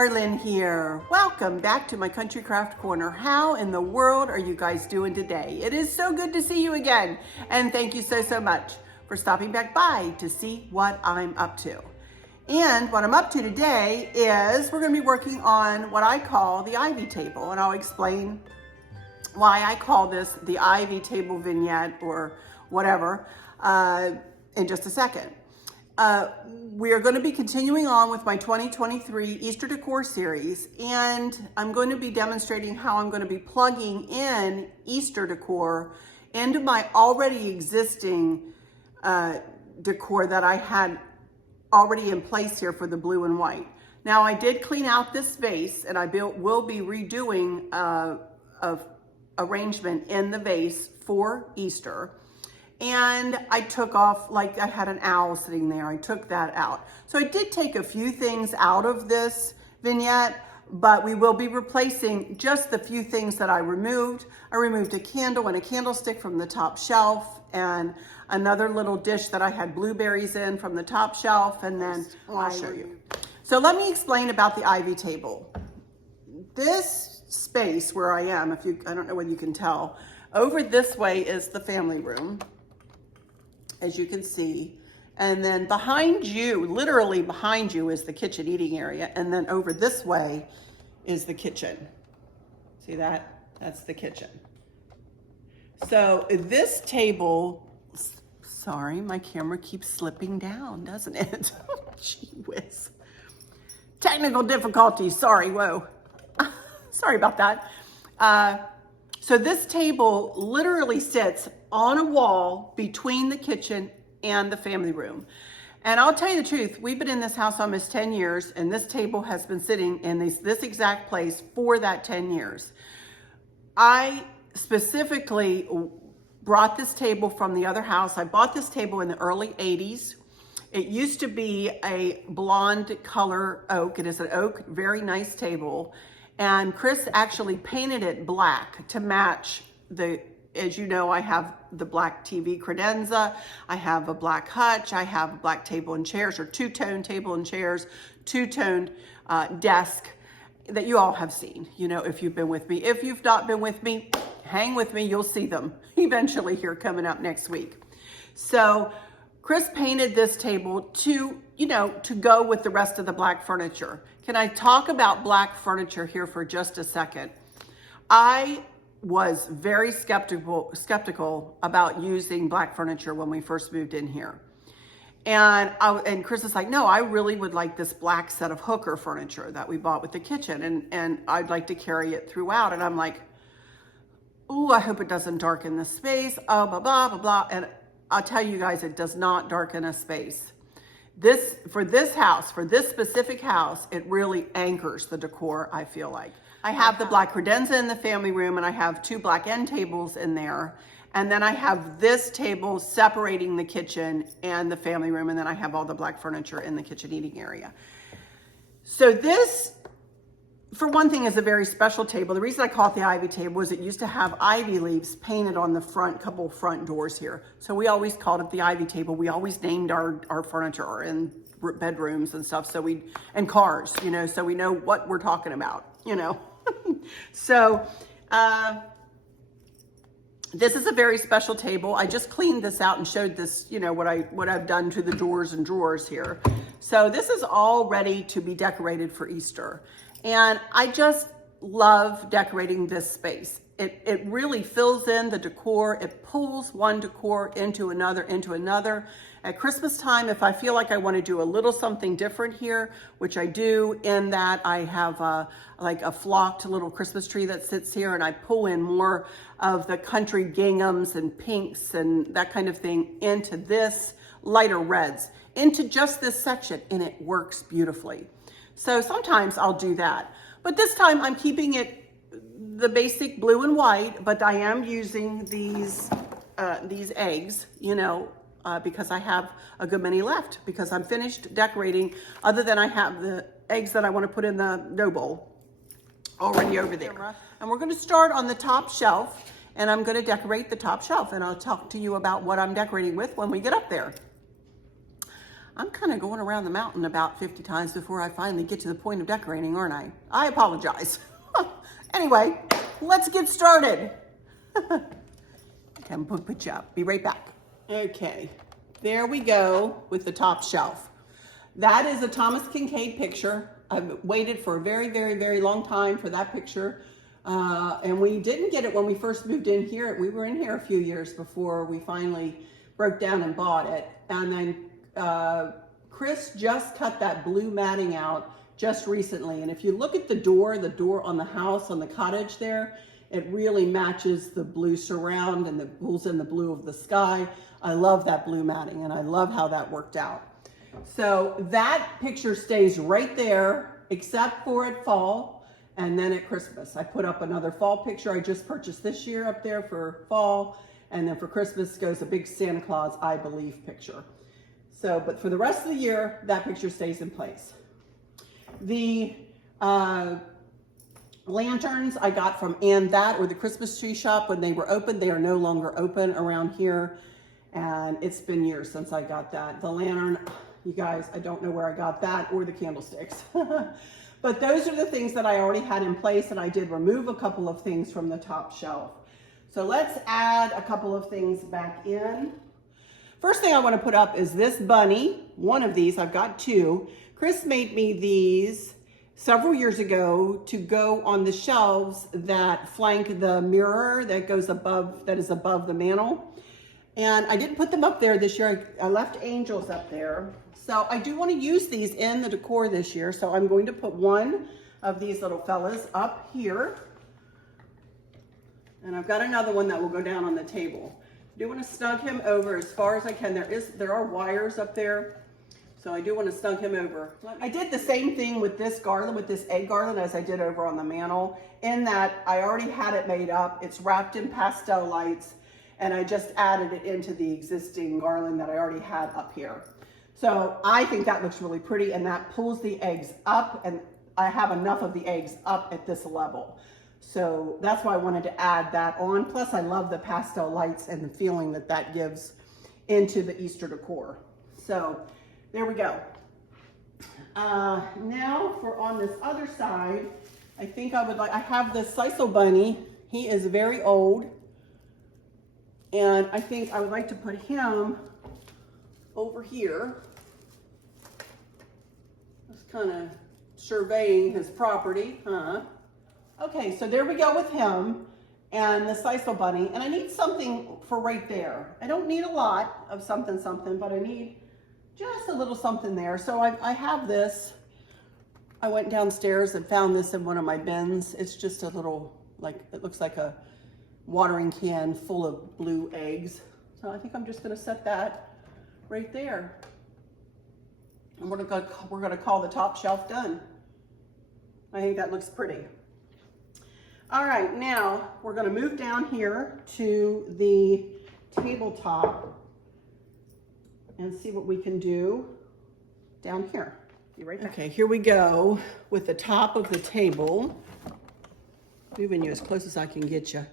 Arlynn here. Welcome back to my Country Craft Corner. How in the world are you guys doing today? It is so good to see you again. And thank you so much for stopping back by to see what I'm up to. And what I'm up to today is we're going to be working on what I call the ivy table. And I'll explain why I call this the ivy table vignette or whatever in just a second. We are going to be continuing on with my 2023 Easter Decor series, and I'm going to be demonstrating how I'm going to be plugging in Easter decor into my already existing decor that I had already in place here for the blue and white. Now I did clean out this vase, and I will be redoing a arrangement in the vase for Easter. And I took off, like I had an owl sitting there, I took that out. So I did take a few things out of this vignette, but we will be replacing just the few things that I removed. I removed a candle and a candlestick from the top shelf, and another little dish that I had blueberries in from the top shelf, and then I'll show you. So let me explain about the ivy table. This space where I am, I don't know whether you can tell, over this way is the family room, as you can see. And then behind you, literally behind you, is the kitchen eating area. And then over this way is the kitchen. See that? That's the kitchen. So this table, sorry, my camera keeps slipping down, doesn't it? Gee whiz. Technical difficulties, sorry, whoa. Sorry about that. So this table literally sits on a wall between the kitchen and the family room. And I'll tell you the truth, we've been in this house almost 10 years, and this table has been sitting in this exact place for that 10 years. I specifically brought this table from the other house. I bought this table in the early 80s. It used to be a blonde color oak. It is an oak, very nice table. And Chris actually painted it black to match as you know, I have the black TV credenza, I have a black hutch, I have a black table and chairs, or two-tone table and chairs, two-toned desk that you all have seen, you know, if you've been with me. If you've not been with me, hang with me, you'll see them eventually here coming up next week. So Chris painted this table to go with the rest of the black furniture. Can I talk about black furniture here for just a second? I was very skeptical about using black furniture when we first moved in here. And Chris is like, no, I really would like this black set of hooker furniture that we bought with the kitchen, and I'd like to carry it throughout. And I'm like, ooh, I hope it doesn't darken the space, blah, blah, blah, blah. And I'll tell you guys, it does not darken a space. For this house, for this specific house, it really anchors the decor, I feel like. I have the black credenza in the family room, and I have two black end tables in there. And then I have this table separating the kitchen and the family room, and then I have all the black furniture in the kitchen eating area. So this, for one thing, is a very special table. The reason I call it the ivy table is it used to have ivy leaves painted on the couple front doors here. So we always called it the ivy table. We always named our furniture in bedrooms and stuff, and cars, so we know what we're talking about, So this is a very special table. I just cleaned this out and showed this, what I've done to the doors and drawers here. So this is all ready to be decorated for Easter. And I just love decorating this space. It really fills in the decor. It pulls one decor into another. At Christmas time, if I feel like I want to do a little something different here, which I do, in that I have like a flocked little Christmas tree that sits here, and I pull in more of the country ginghams and pinks and that kind of thing into this lighter reds, into just this section, and it works beautifully. So sometimes I'll do that. But this time I'm keeping it the basic blue and white, but I am using these eggs, because I have a good many left, because I'm finished decorating, other than I have the eggs that I want to put in the dough bowl already over there. And we're going to start on the top shelf, and I'm going to decorate the top shelf, and I'll talk to you about what I'm decorating with when we get up there. I'm kind of going around the mountain about 50 times before I finally get to the point of decorating, aren't I? I apologize. Anyway, let's get started. Okay, I'm gonna put you up. Be right back. Okay, there we go with the top shelf. That is a Thomas Kincaid picture. I've waited for a very, very, very long time for that picture. And we didn't get it when we first moved in here. We were in here a few years before we finally broke down and bought it. And then Chris just cut that blue matting out just recently. And if you look at the door on the house, on the cottage there, it really matches the blue surround and the pulls in the blue of the sky. I love that blue matting and I love how that worked out. So that picture stays right there except for at fall and then at Christmas. I put up another fall picture I just purchased this year up there for fall, and then for Christmas goes a big Santa Claus I Believe picture. So, but for the rest of the year, that picture stays in place. The lanterns I got from that or the Christmas tree shop when they were open. They are no longer open around here, and it's been years since I got that. The lantern, you guys, I don't know where I got that, or the candlesticks. But those are the things that I already had in place, and I did remove a couple of things from the top shelf. So let's add a couple of things back in. First thing I want to put up is this bunny. One of these, I've got two. Chris made me these several years ago to go on the shelves that flank the mirror that goes above, that is above the mantle. And I didn't put them up there this year. I left angels up there. So I do want to use these in the decor this year. So I'm going to put one of these little fellas up here. And I've got another one that will go down on the table. I do want to snug him over as far as I can. There are wires up there. So I do want to snug him over. I did the same thing with this garland, with this egg garland, as I did over on the mantle, in that I already had it made up. It's wrapped in pastel lights, and I just added it into the existing garland that I already had up here. So I think that looks really pretty, and that pulls the eggs up, and I have enough of the eggs up at this level. So that's why I wanted to add that on. Plus I love the pastel lights and the feeling that that gives into the Easter decor. So there we go. Now for on this other side, I think I have this Sisal bunny. He is very old, and I think I would like to put him over here. Just kind of surveying his property, huh? Okay, so there we go with him and the Sisal bunny, and I need something for right there. I don't need a lot of something, but I need just a little something there. So I have this. I went downstairs and found this in one of my bins. It's just a little, it looks like a watering can full of blue eggs. So I think I'm just gonna set that right there. And we're gonna call the top shelf done. I think that looks pretty. All right, now we're gonna move down here to the tabletop and see what we can do down here. Be right back. Okay, here we go with the top of the table. Moving you as close as I can get you.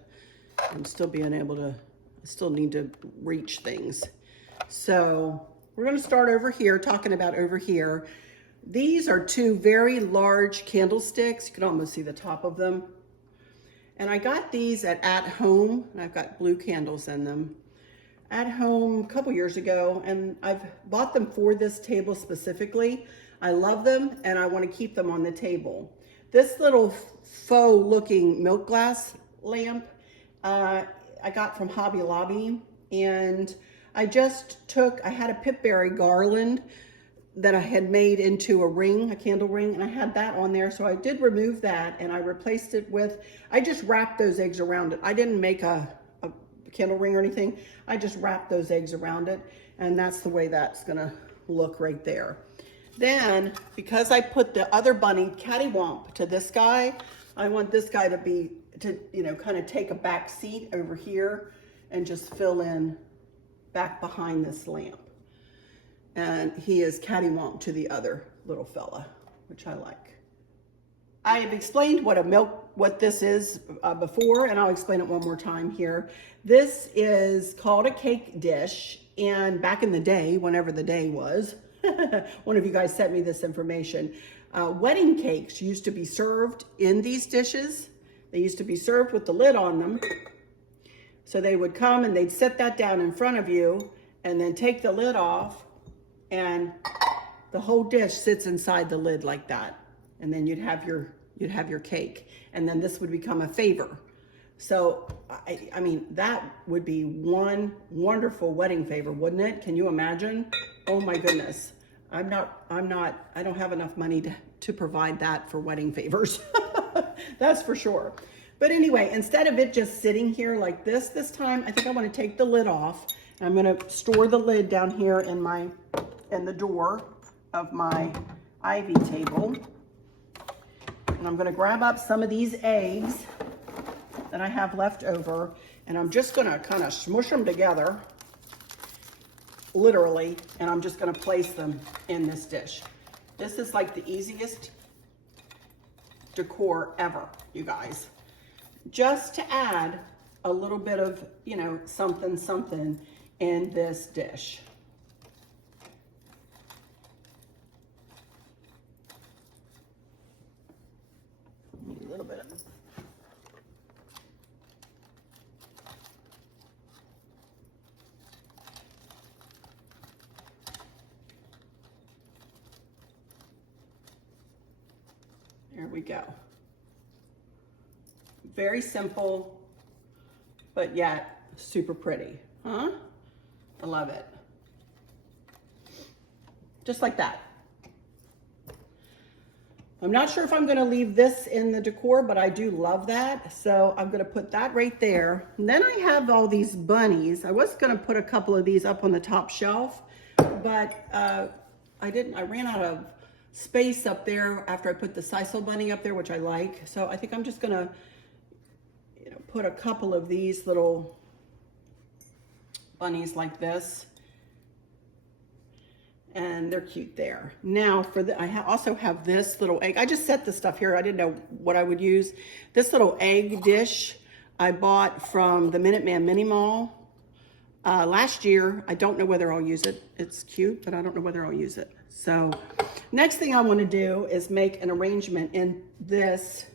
I'm still being able to, I still need to reach things. So we're gonna start over here, talking about over here. These are two very large candlesticks. You can almost see the top of them. And I got these at Home, and I've got blue candles in them. At Home a couple years ago, and I've bought them for this table specifically. I love them, and I want to keep them on the table. This little faux looking milk glass lamp, I got from Hobby Lobby, and I had a Pip Berry garland that I had made into a ring, a candle ring, and I had that on there. So I did remove that, and I replaced it with, I just wrapped those eggs around it. I didn't make a candle ring or anything. I just wrapped those eggs around it, and that's the way that's gonna look right there. Then, because I put the other bunny cattywomp to this guy, I want this guy to kind of take a back seat over here and just fill in back behind this lamp. And he is cattywomp to the other little fella, which I like. I have explained what this is before, and I'll explain it one more time here. This is called a cake dish, and back in the day, whenever the day was, One of you guys sent me this information. Wedding cakes used to be served in these dishes. They used to be served with the lid on them. So they would come and they'd set that down in front of you and then take the lid off, and the whole dish sits inside the lid like that. And then you'd have your cake, and then this would become a favor. So, I mean, that would be one wonderful wedding favor, wouldn't it? Can you imagine? Oh my goodness. I don't have enough money to provide that for wedding favors. That's for sure. But anyway, instead of it just sitting here like this time, I think I want to take the lid off. And I'm going to store the lid down here in the door of my ivy table. And I'm going to grab up some of these eggs that I have left over, and I'm just going to kind of smush them together, literally, and I'm just going to place them in this dish. This is like the easiest decor ever, you guys. Just to add a little bit of, you know, something in this dish. A little bit of there we go. Very simple, but yet super pretty, huh? I love it. Just like that. I'm not sure if I'm gonna leave this in the decor, but I do love that. So I'm gonna put that right there. And then I have all these bunnies. I was gonna put a couple of these up on the top shelf, but I didn't. I ran out of space up there after I put the sisal bunny up there, which I like. So I think I'm just gonna, you know, put a couple of these little bunnies like this, and they're cute there. Now for the, I also have this little egg. I just set this stuff here. I didn't know what I would use. This little egg dish I bought from the Minuteman Mini Mall last year. I don't know whether I'll use it. It's cute, but I don't know whether I'll use it. So next thing I want to do is make an arrangement in this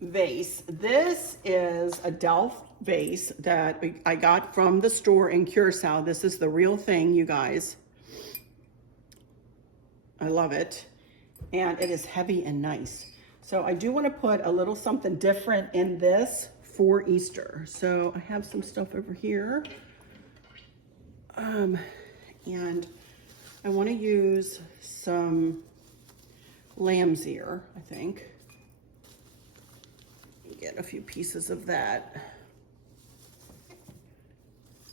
vase. This is a Delft vase that I got from the store in Curacao. This is the real thing, you guys. I love it. And it is heavy and nice. So I do want to put a little something different in this for Easter. So I have some stuff over here. And I want to use some lamb's ear, I think. Get a few pieces of that.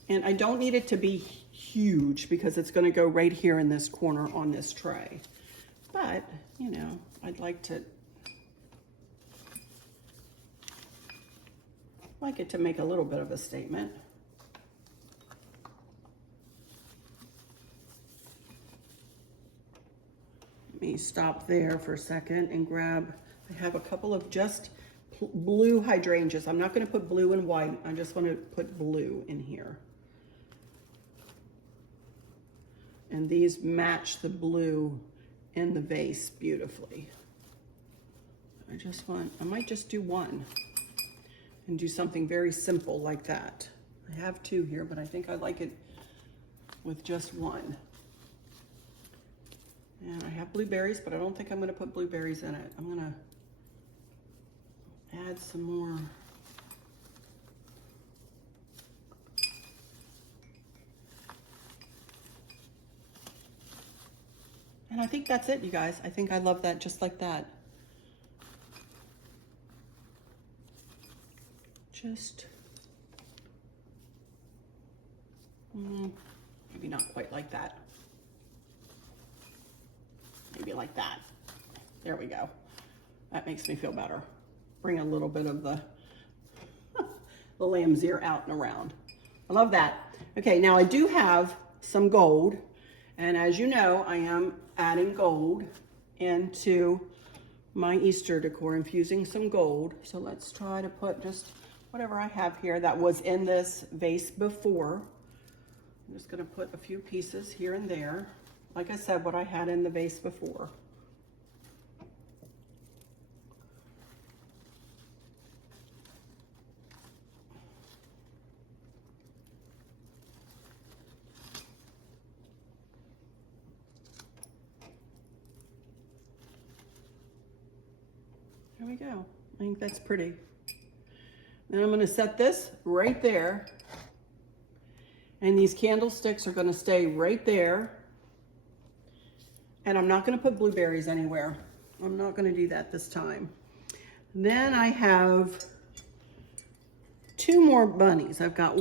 And I don't need it to be huge because it's going to go right here in this corner on this tray. But, you know, I'd like it to make a little bit of a statement. Let me stop there for a second and grab, I have a couple of just blue hydrangeas. I'm not going to put blue and white. I just want to put blue in here. And these match the blue in the vase beautifully. I might just do one and do something very simple like that. I have two here, but I think I like it with just one. And I have blueberries, but I don't think I'm going to put blueberries in it. I'm going to add some more. And I think that's it, you guys. I think I love that just like that. Just, maybe not quite like that. Maybe like that. There we go. That makes me feel better. Bring a little bit of the lamb's ear out and around. I love that. Okay, now I do have some gold, and as you know, I am adding gold into my Easter decor, infusing some gold. So let's try to put just whatever I have here that was in this vase before. I'm just gonna put a few pieces here and there. Like I said, what I had in the vase before. There we go. I think that's pretty. Then I'm gonna set this right there. And these candlesticks are gonna stay right there. And I'm not gonna put blueberries anywhere. I'm not gonna do that this time. Then I have 2 more bunnies. I've got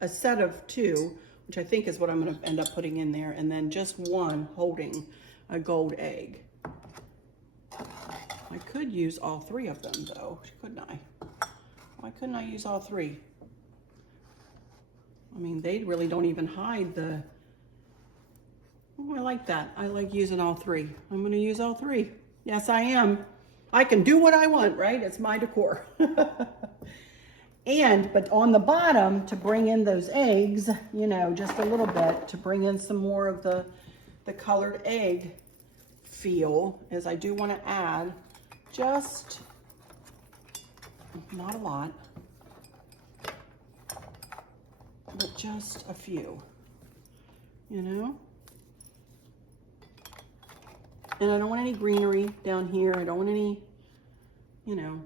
a set of 2, which I think is what I'm gonna end up putting in there, and then just one holding a gold egg. I could use all 3 of them though, couldn't I? Why couldn't I use all 3? I mean, they really don't even hide the, oh, I like that. I like using all 3. I'm gonna use all 3. Yes, I am. I can do what I want, right? It's my decor. But on the bottom, to bring in those eggs, you know, just a little bit, to bring in some more of the colored egg feel, is I do want to add just, not a lot, but just a few, you know? And I don't want any greenery down here. I don't want any, you know,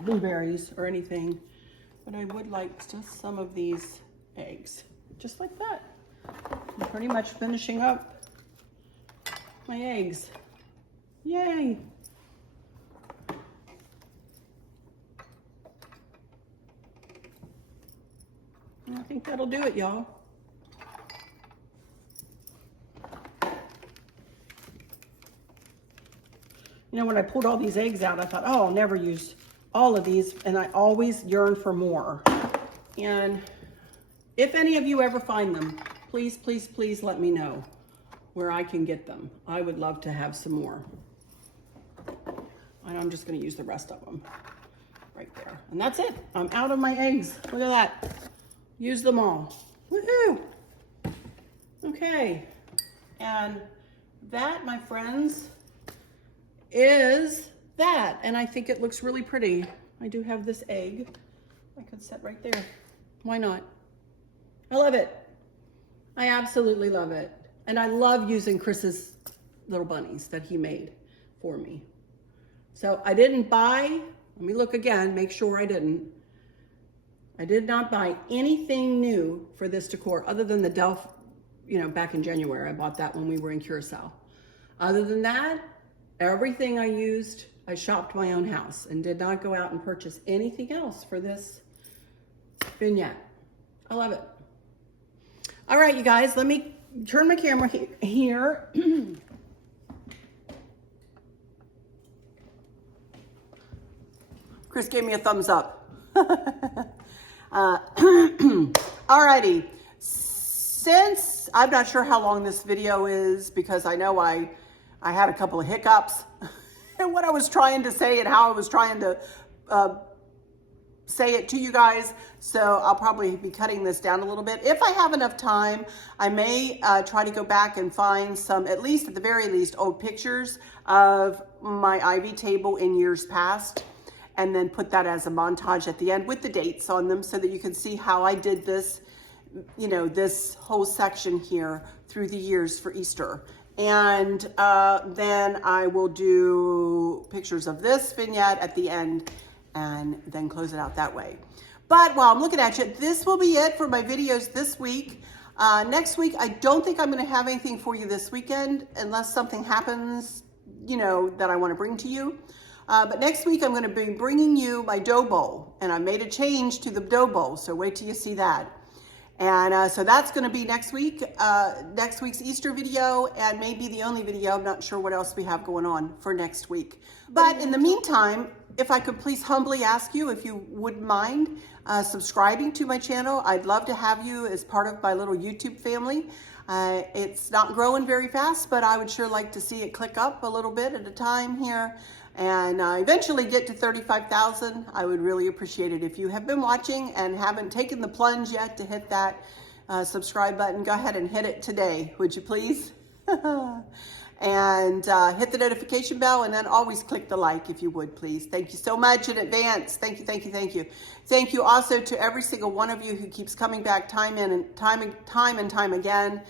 blueberries or anything, but I would like just some of these eggs, just like that. I'm pretty much finishing up my eggs. Yay! I think that'll do it, y'all. You know, when I pulled all these eggs out, I thought, oh, I'll never use all of these, and I always yearn for more. And if any of you ever find them, please, please, please let me know where I can get them. I would love to have some more. And I'm just gonna use the rest of them right there. And that's it. I'm out of my eggs. Look at that. Use them all. Woohoo! Okay. And that, my friends, is that. And I think it looks really pretty. I do have this egg. I could set right there. Why not? I love it. I absolutely love it. And I love using Chris's little bunnies that he made for me. So I didn't buy, let me look again, make sure I didn't. I did not buy anything new for this decor other than the Delph, you know, back in January. I bought that when we were in Curacao. Other than that, everything I used, I shopped my own house and did not go out and purchase anything else for this vignette. I love it. All right, you guys, let me turn my camera here. Chris gave me a thumbs up. Alrighty, since I'm not sure how long this video is, because I know I had a couple of hiccups and what I was trying to say and how I was trying to say it to you guys, so I'll probably be cutting this down a little bit. If I have enough time, I may try to go back and find some, at least at the very least, old pictures of my ivy table in years past, and then put that as a montage at the end with the dates on them so that you can see how I did this, you know, this whole section here through the years for Easter. And then I will do pictures of this vignette at the end and then close it out that way. But while I'm looking at you, this will be it for my videos this week. Next week, I don't think I'm gonna have anything for you this weekend unless something happens, you know, that I wanna bring to you. But next week, I'm gonna be bringing you my dough bowl, and I made a change to the dough bowl, so wait till you see that. And so that's gonna be next week, next week's Easter video, and maybe the only video. I'm not sure what else we have going on for next week. But in the meantime, if I could please humbly ask you if you wouldn't mind subscribing to my channel. I'd love to have you as part of my little YouTube family. It's not growing very fast, but I would sure like to see it click up a little bit at a time here. and eventually get to 35,000. I would really appreciate it. If you have been watching and haven't taken the plunge yet to hit that subscribe button, go ahead and hit it today, would you please? And hit the notification bell, and then always click the like if you would, please. Thank you so much in advance. Thank you, thank you, thank you. Thank you also to every single one of you who keeps coming back time and time again,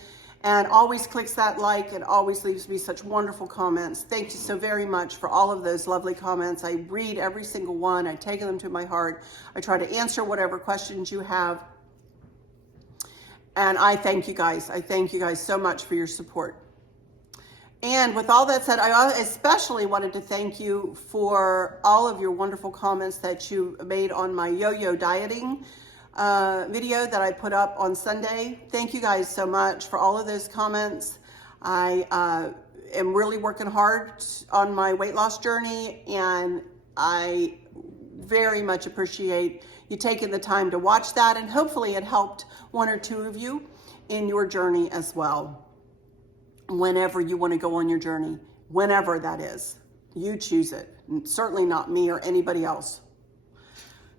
and always clicks that like and always leaves me such wonderful comments. Thank you so very much for all of those lovely comments. I read every single one. I take them to my heart. I try to answer whatever questions you have. And I thank you guys. I thank you guys so much for your support. And with all that said, I especially wanted to thank you for all of your wonderful comments that you made on my yo-yo dieting video that I put up on Sunday. Thank you guys so much for all of those comments. I am really working hard on my weight loss journey, and I very much appreciate you taking the time to watch that, and hopefully it helped one or two of you in your journey as well. Whenever you want to go on your journey, whenever that is, you choose it. And certainly not me or anybody else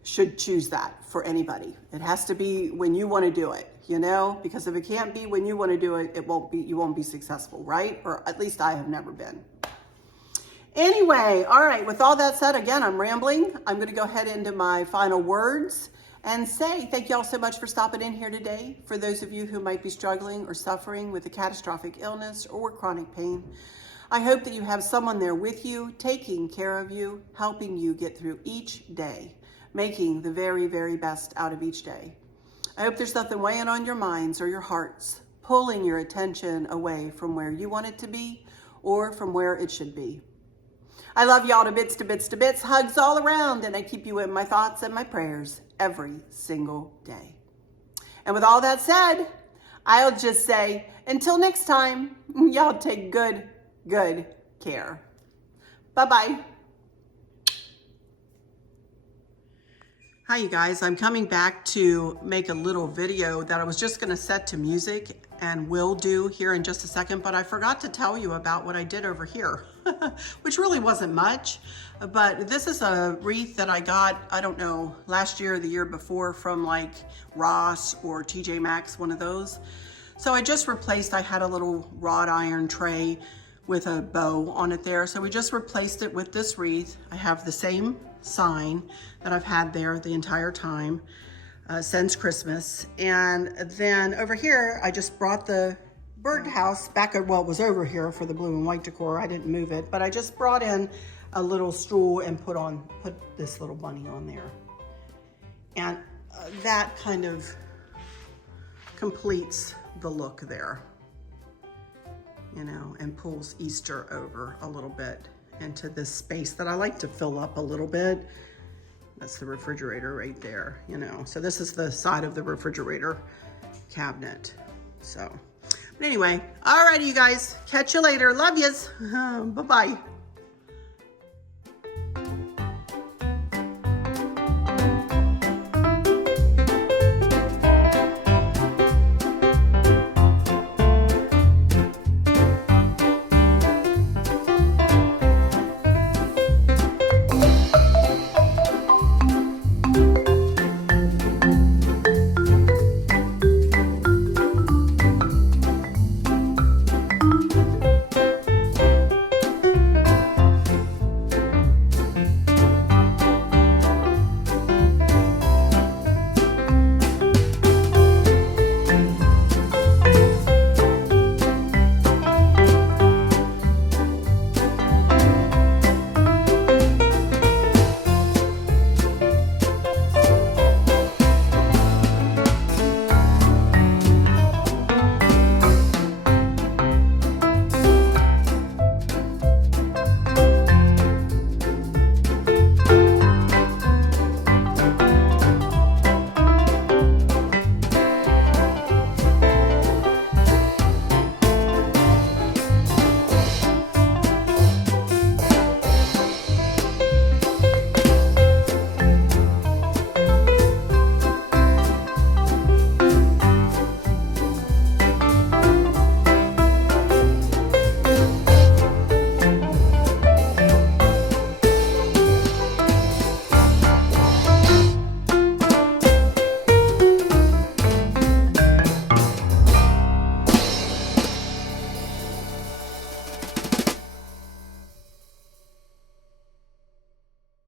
should choose that for anybody. It has to be when you want to do it, you know, because if it can't be when you want to do it, you won't be successful, right? Or at least I have never been. Anyway, all right, with all that said, again, I'm rambling. I'm going to go ahead into my final words and say thank you all so much for stopping in here today. For those of you who might be struggling or suffering with a catastrophic illness or chronic pain, I hope that you have someone there with you, taking care of you, helping you get through each day, making the very, very best out of each day. I hope there's nothing weighing on your minds or your hearts, pulling your attention away from where you want it to be or from where it should be. I love y'all to bits, to bits, to bits. Hugs all around, and I keep you in my thoughts and my prayers every single day. And with all that said, I'll just say, until next time, y'all take good care. Bye-bye. Hi, you guys. I'm coming back to make a little video that I was just going to set to music and will do here in just a second, but I forgot to tell you about what I did over here, which really wasn't much. But this is a wreath that I got, I don't know, last year or the year before from like Ross or TJ Maxx, one of those. So I just replaced, I had a little wrought iron tray with a bow on it there. So we just replaced it with this wreath. I have the same sign that I've had there the entire time since Christmas. And then over here, I just brought the birdhouse back, well, it was over here for the blue and white decor. I didn't move it, but I just brought in a little stool and put this little bunny on there. And that kind of completes the look there, you know, and pulls Easter over a little bit into this space that I like to fill up a little bit. That's the refrigerator right there, you know. So this is the side of the refrigerator cabinet. So, but anyway, all righty, you guys. Catch you later. Love yous. Bye-bye.